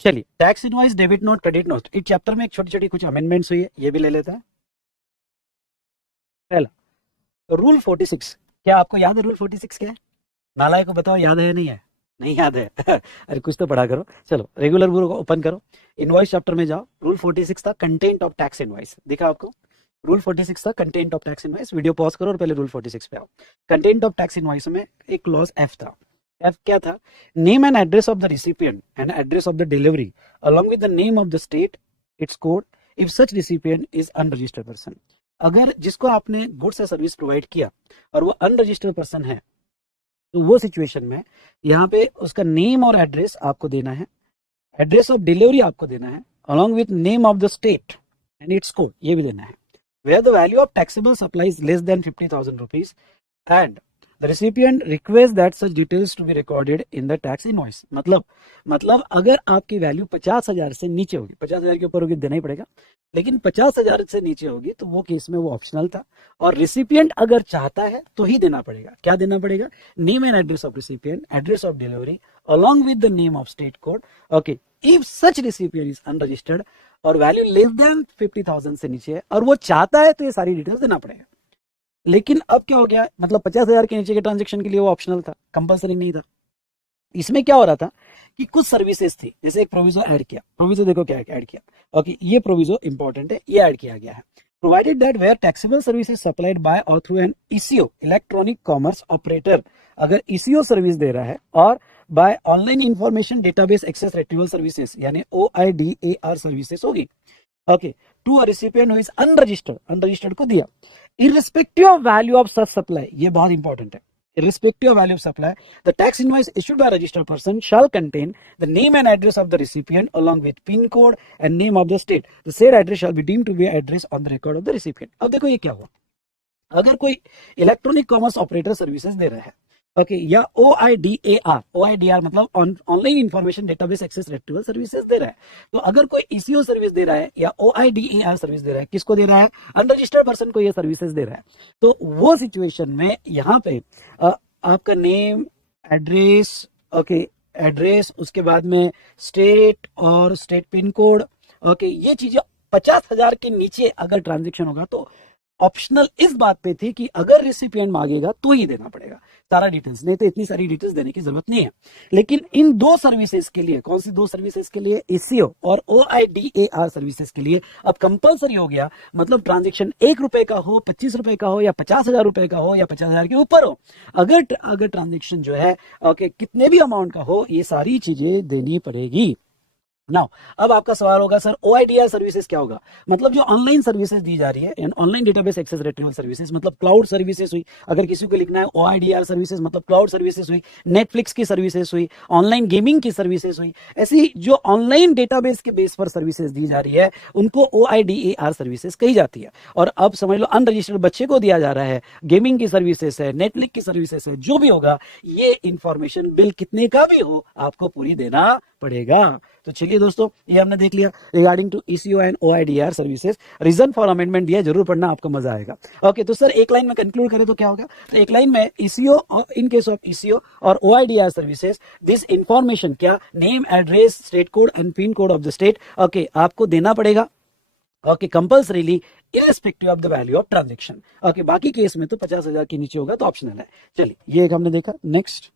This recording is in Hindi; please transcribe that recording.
चलिए, tax invoice, debit note, credit note, इस चैप्टर में एक छोटी छोटी कुछ अमेंडमेंट्स हुई है, ये भी ले लेते हैं। पहला, रूल 46, क्या आपको याद है रूल 46 क्या है? नालाय को बताओ, याद है या नहीं है? नहीं याद है अरे कुछ तो पढ़ा करो। चलो, रेगुलर बुक ओपन करो, इनवॉइस चैप्टर में जाओ। रूल 46 था कंटेंट ऑफ टैक्स इनवॉइस, दिखा आपको? रूल 46 था content of tax invoice. Video pause करो और पहले रूल 46 पे आओ। कंटेंट ऑफ टैक्स इनवॉइस में एक क्लॉज एफ था। एफ क्या था? Name and address of the recipient and address of the delivery along with the name of the state, its code, if such recipient is unregistered person। अगर जिसको आपने गुड्स या सर्विस प्रोवाइड किया और वो अनरजिस्टर्ड पर्सन है, तो वो सिचुएशन में यहाँ पे उसका नेम और एड्रेस आपको देना है, एड्रेस ऑफ डिलीवरी आपको देना है, along with name of the state and its code, ये भी देना है। Where the value of taxable supply is less than 50,000 rupees and the recipient requests that such details to be recorded in the tax invoice। मतलब अगर आपकी वैल्यू 50,000 से नीचे होगी, 50,000 के ऊपर होगी देना ही पड़ेगा, लेकिन 50,000 से नीचे होगी तो वो केस में वो ऑप्शनल था, और रिसिपिएंट अगर चाहता है तो ही देना पड़ेगा। क्या देना पड़ेगा? Name and address of recipient, address of delivery along with the name of state code। Okay, if such recipient is unregistered और वैल्यू लेस देन 50,000 से नीचे है और वो चाहता है तो ये सारी डिटेल्स देना पड़ेगा। लेकिन अब क्या हो गया, मतलब 50,000 के नीचे के ट्रांजेक्शन के लिए वो ऑप्शनल था, कंपलसरी नहीं था। इसमें क्या हो रहा था कि कुछ सर्विसेज थी, जैसे एक प्रोविजो ऐड किया, प्रोविजो देखो क्या ऐड किया। ओके, ये प्रोविजो इंपॉर्टेंट है, ये ऐड किया गया है। Provided that where taxable services supplied by और through an ECO, electronic commerce operator, अगर ईसीओ सर्विस दे रहा है और by online information database access retrieval services यानी OIDAR सर्विसेज होगी। Okay, to a recipient who is unregistered, unregistered को दिया, irrespective of value of such supply, ये बहुत इंपॉर्टेंट है, irrespective of value of supply, the tax invoice issued by a registered person shall contain the name and address of the recipient along with PIN code and name of the state। The said address shall be deemed to be address on the record of the recipient। अब देखो ये क्या हुआ, अगर कोई इलेक्ट्रॉनिक कॉमर्स ऑपरेटर सर्विसेज दे रहा है, ओके, या OIDAR मतलब online information database access retrieval services दे रहा है, तो अगर कोई ईसीओ सर्विस दे रहा है या OIDAR सर्विस दे रहा है, किसको दे रहा है? अनरजिस्टर्ड पर्सन को ये सर्विसेज दे रहा है। तो वो सिचुएशन में यहाँ पे आपका नेम, एड्रेस, ओके, एड्रेस, उसके बाद में स्टेट और स्टेट पिन कोड, ओके, ये चीजें 50,000 के नीचे अगर ट्रांजेक्शन होगा तो ऑप्शनल इस बात पे थी कि अगर रिसिपिएंट मांगेगा तो ही देना पड़ेगा सारा डिटेल्स, नहीं तो इतनी सारी डिटेल्स देने की जरूरत नहीं है। लेकिन इन दो सर्विसेज के लिए, कौन सी दो सर्विसेज के लिए? ईसीओ और OIDAR सर्विसेज के लिए अब कंपलसरी हो गया, मतलब ट्रांजेक्शन 1 रुपए का हो, 25 रुपए का हो या 50,000 रुपए का हो या 50,000 के ऊपर हो, अगर ट्रांजेक्शन जो है ओके कितने भी अमाउंट का हो, ये सारी चीजें देनी पड़ेगी। नाउ अब आपका सवाल होगा, सर OIDAR सर्विसेज क्या होगा? मतलब जो ऑनलाइन सर्विसेज दी जा रही है, online database access retrieval services मतलब क्लाउड सर्विसेज हुई, अगर किसी को लिखना है OIDAR सर्विसेज मतलब क्लाउड सर्विसेज हुई, नेटफ्लिक्स की सर्विसेज हुई, ऑनलाइन गेमिंग की सर्विसेज हुई, ऐसी जो ऑनलाइन डेटाबेस के बेस पर सर्विसेज दी जा रही है उनको OIDAR सर्विसेज कही जाती है। और अब समझ लो अनरजिस्टर्ड बच्चे को दिया जा रहा है, गेमिंग की सर्विसेज है, नेटफ्लिक्स की सर्विसेज है, जो भी होगा ये इंफॉर्मेशन बिल कितने का भी हो आपको पूरी देना पड़ेगा। तो चलिए दोस्तों, ये हमने देख लिया regarding to ECO and OIDAR services. Reason for amendment दिया, जरूर पढ़ना, आपको मजा आएगा। ओके, तो सर एक लाइन में कंक्लूड करें तो क्या होगा? तो एक लाइन में eco, in case of eco और OIDAR सर्विसेज, दिस इंफॉर्मेशन क्या? Name, address, state code and pin code of the state, okay, आपको देना पड़ेगा, okay, compulsorily, irrespective of the value of transaction. Okay, बाकी केस में तो 50,000 के नीचे होगा तो ऑप्शनल है। चलिए, ये एक हमने देखा। नेक्स्ट,